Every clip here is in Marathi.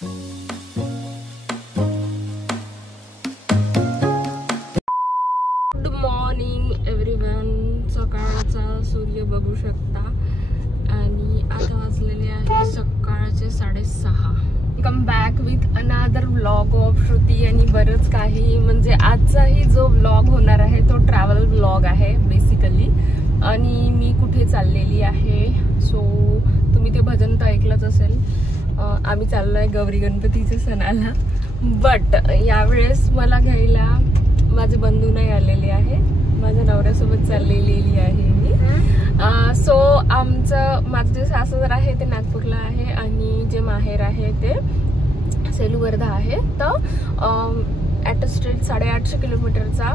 Good morning everyone. सकाळचा सूर्य बघू शकता आणि आता वाजलेले आहे सकाळचे 6:30. Come back with another vlog of Shruti आणि बरंच काही. म्हणजे आजचाही जो व्लॉग होणार आहे तो ट्रॅव्हल व्लॉग आहे बेसिकली. आणि मी कुठे चाललेली आहे, सो तुम्ही ते भजन तर ऐकलंच असेल. आम्ही चाललो आहे गौरी गणपतीच्या सणाला. बट यावेळेस मला घ्यायला माझे बंधू नाही आलेले आहे, माझ्या नवऱ्यासोबत चाललेली आहे मी. सो माझं जे सासर आहे ते नागपूरला आहे आणि जे माहेर आहे ते सेलू वर्धा आहे. तर ॲट अ स्ट्रेट 850 किलोमीटरचा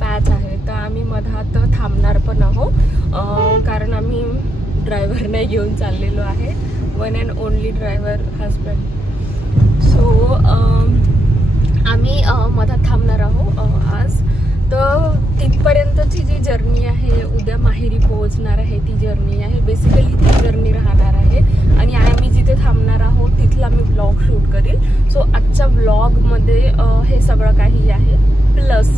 पॅच आहे. तर आम्ही मधात थांबणार पण आहोत, कारण आम्ही ड्रायव्हर नाही घेऊन चाललेलो आहे. One and only driver husband. So आम्ही मधात थांबणार आहोत आज. तर तिथपर्यंतची जी जर्नी आहे, उद्या माहेरी पोहोचणार आहे ती जर्नी आहे. बेसिकली ती जर्नी राहणार आहे आणि आम्ही जिथे थांबणार आहोत तिथला मी ब्लॉग शूट करेल. सो आजच्या ब्लॉगमध्ये हे सगळं काही आहे. प्लस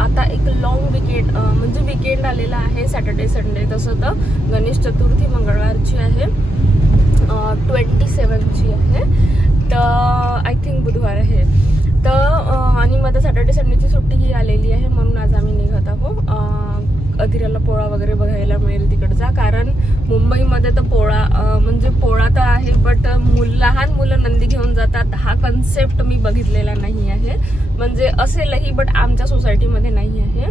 आता एक लॉंग विकेंड, म्हणजे विकेंड आलेला आहे, सॅटर्डे संडे. तसं तर गणेश चतुर्थी मंगळवारची आहे, 27ची आहे. तर आय थिंक बुधवार आहे. तर आणि मला सॅटर्डे संडेची सुट्टी ही आलेली आहे, म्हणून आज आम्ही निघत आहोत. अधीराला पोळा वगैरे बघायला मिळेल तिकडचा. कारण मुंबईमध्ये तर म्हणजे पोळा तर आहे, बट लहान मुलं नंदी घेऊन जातात हा कन्सेप्ट मी बघितलेला नाही आहे. म्हणजे असेलही बट आमच्या सोसायटीमध्ये नाही आहे.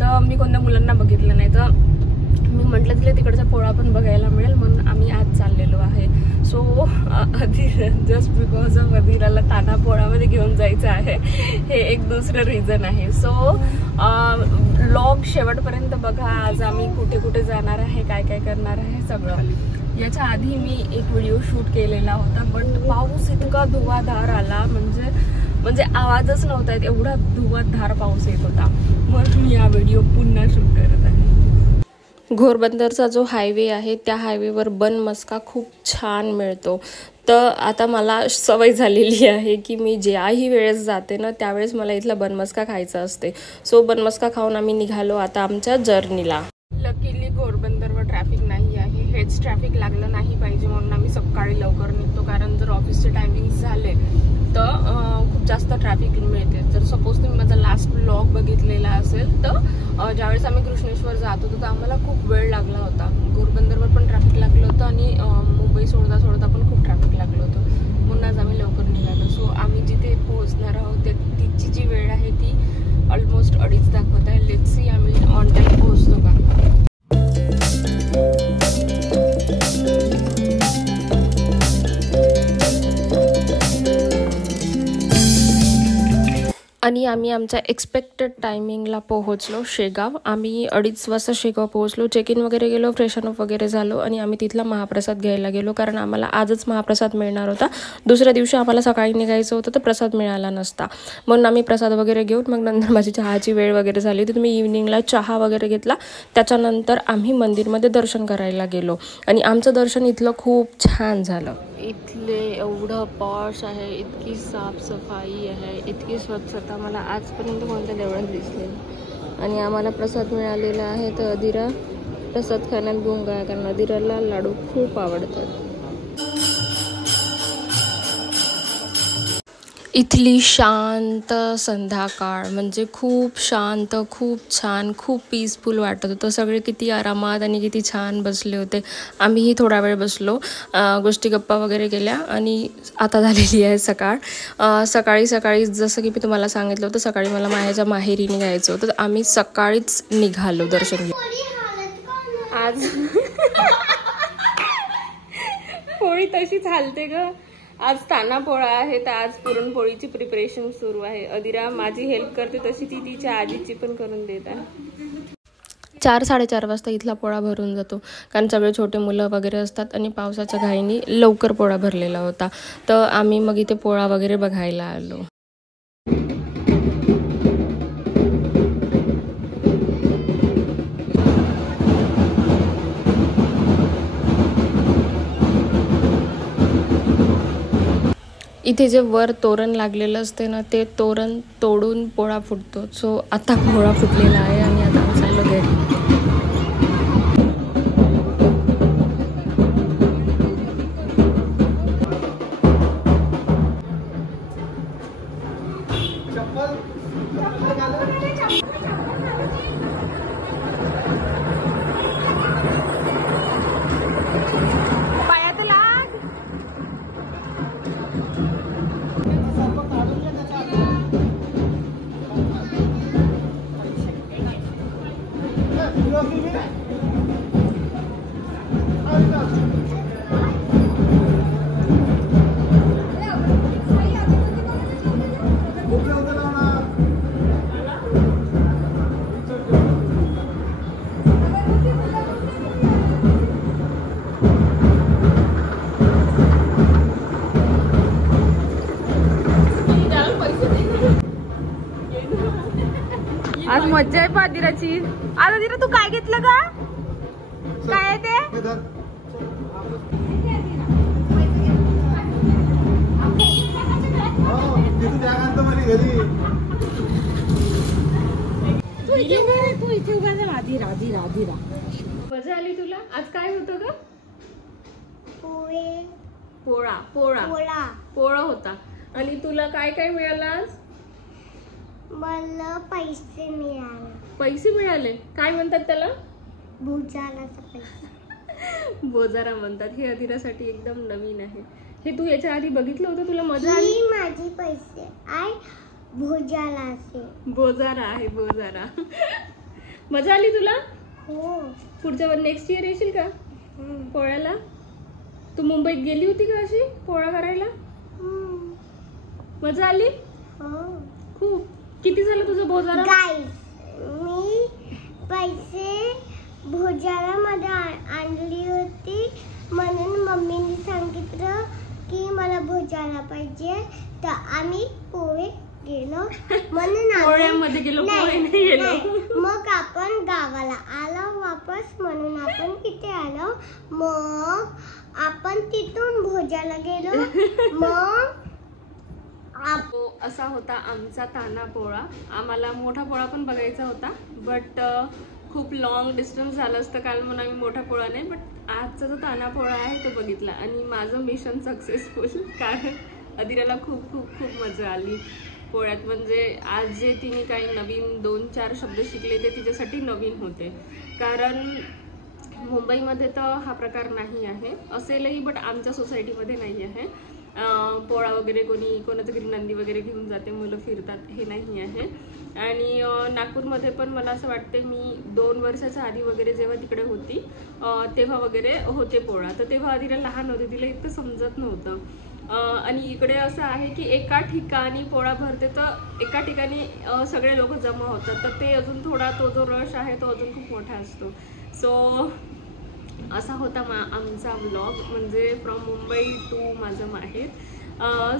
तर मी कोणत्या मुलांना बघितलं नाही. तर मी म्हटलं तिला तिकडचा पोळा पण बघायला मिळेल, म्हणून आम्ही आज चाललेलो आहे. So Adhir, just because of अधीराला ताना पोळामध्ये घेऊन जायचं आहे, हे एक दुसरं रिझन आहे. सो व्लॉग शेवटपर्यंत बघा. आज आम्ही कुठे कुठे जाणार आहे, काय काय करणार आहे सगळं. याच्या आधी मी एक व्हिडिओ शूट केलेला होता, बट पाऊस इतका धुवाधार आला, म्हणजे आवाजच नव्हता येत, एवढा धुवाधार पाऊस येत होता. म्हणून मी हा व्हिडिओ पुन्हा शूट करत आहे. घोरबंदरचा जो हायवे आहे त्या हायवेवर बन मस्का खूप छान मिळतो. तर आता मला सवय झालेली आहे की मी ज्याही वेळेस जाते ना त्यावेळेस मला इथला बनमस्का खायचा असते. सो बनमस्का खाऊन आम्ही निघालो आता आमच्या जर्नीला. लकीली घोरबंदरवर ट्रॅफिक नाही आहे. हेच ट्रॅफिक लागलं नाही पाहिजे म्हणून आम्ही सकाळी लवकर निघतो. कारण जर ऑफिसचे टायमिंग झाले तर खूप जास्त ट्रॅफिक मिळते. जर सपोज तुम्ही माझा लास्ट व्लॉग बघितलेला असेल तर ज्यावेळेस आम्ही कृष्णेश्वर जात होतो तर आम्हाला खूप वेळ लागला होता. घोरबंदरवर पण ट्रॅफिक लागलं होतं आणि मुंबई सोडता पण खूप ट्रॅफिक लागलं होतं, म्हणून आज आम्ही लवकर निघालो. सो आम्ही जिथे पोहोचणार आहोत तिची जी वेळ आहे ती ऑलमोस्ट 2:30 दाखवत आहे. लेट्स सी आम्ही ऑन टाईम पोहोचतो का. आणि आम्ही आमच्या एक्सपेक्टेड टायमिंगला पोहोचलो. शेगाव, आम्ही 2:30 वाजता शेगाव पोहोचलो. चेक इन वगैरे गेलो, फ्रेशन अप वगैरे झालो आणि आम्ही तिथला महाप्रसाद घ्यायला गेलो. कारण आम्हाला आजच महाप्रसाद मिळणार होता. दुसऱ्या दिवशी आम्हाला सकाळी निघायचं होतं तर प्रसाद मिळाला नसता, म्हणून आम्ही प्रसाद वगैरे घेऊन मग नंतर माझी चहाची वेळ वगैरे झाली होती. तुम्ही इव्हिनिंगला चहा वगैरे घेतला. त्याच्यानंतर आम्ही मंदिरमध्ये दर्शन करायला गेलो आणि आमचं दर्शन इथलं खूप छान झालं. इथले एवढं पॉश आहे, इतकी साफसफाई आहे, इतकी स्वच्छता मला आजपर्यंत कोणत्या देवळात दिसले. आणि आम्हाला प्रसाद मिळालेला आहे. तर अधीरा प्रसाद खाण्यात गुंग आहे, कारण अधीराला लाडू खूप आवडतात. इथली शांत संध्याकाळ म्हणजे खूप शांत, खूप छान, खूप पीसफुल वाटत होतं. सगळे किती आरामात आणि किती छान बसले होते. आम्हीही थोडा वेळ बसलो, गोष्टी गप्पा वगैरे केल्या आणि आता झालेली आहे सकाळ. सकाळी जसं की मी तुम्हाला सांगितलं होतं, सकाळी मला माझ्या माहेरी निघायचं होतं. तर आम्ही सकाळीच निघालो दर्शन घेऊन. आज पोळी तशीच हालते ग. आज ताना पोळा आहे तर आज पुरणपोळीची प्रिपरेशन सुरू आहे. अधीरा माझी हेल्प करते तशी ती तिच्या आजीची पण करून देत आहे. 4-4:30 वाजता इथला पोळा भरून जातो, कारण सगळे छोटे मुलं वगैरे असतात आणि पावसाच्या घाईने लवकर पोळा भरलेला होता. तर आम्ही मग इथे पोळा वगैरे बघायला आलो. इथे जे वर तोरण लागलेलं असते ना, ते तोरण तोडून पोळा फुटतो. सो आता पोळा फुटलेला आहे आणि आता आम्ही चाललो घरी. आज मज्जा आहे पादिराची. आता दिरा तू काय घेतलं का? काय आहे ते? तू इथे उभा राहा. आधीरा आधीरा आधीरा. मजा आली तुला? आज काय होतं ग? पोळा. पोळा होता. आणि तुला काय काय मिळालं आज? मला पैसे मिळाले. पैसे मिळाले? काय म्हणतात त्याला? भुजाराचा पैसा. बोजारा म्हणतात. हे अधिरासाठी एकदम नवीन आहे. हे तू याच्या आधी बघितलं होतं? तुला मजा आली? माझी पैसे आय भुजाराचे. बोजारा आहे, बोजारा. मजा आली तुला? हो. पुढच्या नेक्स्ट इयर येशील का पोळ्याला? तू मुंबईत गेली होती का अशी पोळा करायला? मजा आली? हो. खूप. किती झालं तुझं बोजारा? गाईस, मी पैसे भुजारामध्ये आणली होती म्हणून मम्मीने सांगितलं की मला भुजारा पाहिजे, तर आम्ही पोहे गेलो म्हणून पोळ्यामध्ये गेलो, पोहे नाही गेलो. मग आपण गावाला आलो वापस म्हणून आपण तिथे आलो. मग आपण तिथून भुजाला गेलो. मग असा होता आमचा ताना पोळा. आम्हाला मोठा पोळा पण बघायचा होता, बट खूप लॉंग डिस्टन्स झालं असतं काल म्हणून आम्ही मोठा पोळा नाही, बट आजचा जो ताना पोळा आहे तो बघितला आणि माझं मिशन सक्सेसफुल. कारण अधिराला खूप खूप खूप मजा आली पोळ्यात. म्हणजे आज जे तिने काही नवीन 2-4 शब्द शिकले ते तिच्यासाठी नवीन होते. कारण मुंबईमध्ये तर हा प्रकार नाही आहे, असेलही बट आमच्या सोसायटीमध्ये नाही आहे. पोळा वगैरे कोणाचं घरी नंदी वगैरे घेऊन जाते, मुलं फिरतात, हे नाही आहे. आणि नागपूरमध्ये पण मला असं वाटते मी 2 वर्षाच्या आधी वगैरे जेव्हा तिकडे होती तेव्हा वगैरे होते पोळा, तर तेव्हा आधीला लहान होते, तिला इतकं समजत नव्हतं. आणि इकडे असं आहे की एका ठिकाणी पोळा भरते तर एका ठिकाणी सगळे लोक जमा होतात, तर ते अजून थोडा तो जो रश आहे तो अजून खूप मोठा असतो. सो असा होता आमचा व्लॉग, म्हणजे फ्रॉम मुंबई टू माझं माहेर.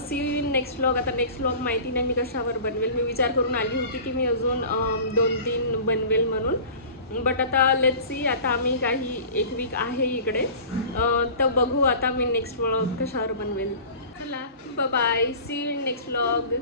See you in next vlog. आता नेक्स्ट व्लॉग माहिती नाही मी कशावर बनवेल. मी विचार करून आली होती की मी अजून 2-3 बनवेल म्हणून, बट आता लेट्स सी. आता आम्ही एक वीक आहे इकडे, तर बघू आता मी नेक्स्ट व्लॉग कशावर बनवेल. चला bye, see you in next vlog.